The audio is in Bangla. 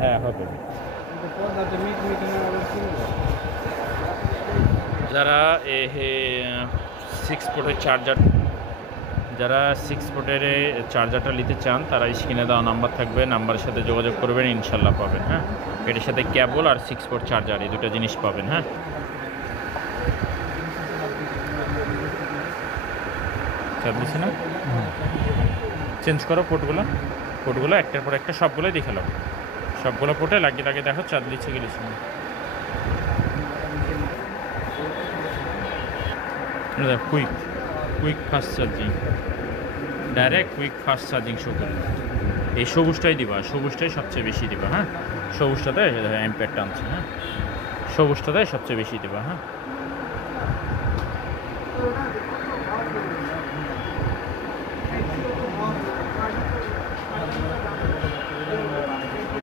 হ্যাঁ হবে। যারা 6 পোর্টের চার্জার, যারা 6 পোর্টের চার্জারটা নিতে চান তারা স্ক্রিনে দেওয়া নাম্বার থাকবে, নাম্বারের সাথে যোগাযোগ করবেন, ইনশাল্লাহ পাবেন। হ্যাঁ, এটির সাথে কেবল আর 6 পোর্ট চার্জার এই দুটো জিনিস পাবেন। হ্যাঁ, চাপ দিচ্ছে না, চেঞ্জ করো পোর্টগুলো একটার পর একটা সবগুলোই দেখালাম, সবগুলো পোর্টে লাগিয়ে দেখো চার্জ দিচ্ছে কি দিচ্ছে না। Quick fast charging, direct quick fast charging show করে। এই সবুজটাই দিবা, সবুজটাই সবচেয়ে বেশি দিবা। হ্যাঁ, সবুজটাতে অ্যাম্পিয়ার টানছে। হ্যাঁ, সবুজটাতে সবচেয়ে বেশি দিবা। হ্যাঁ,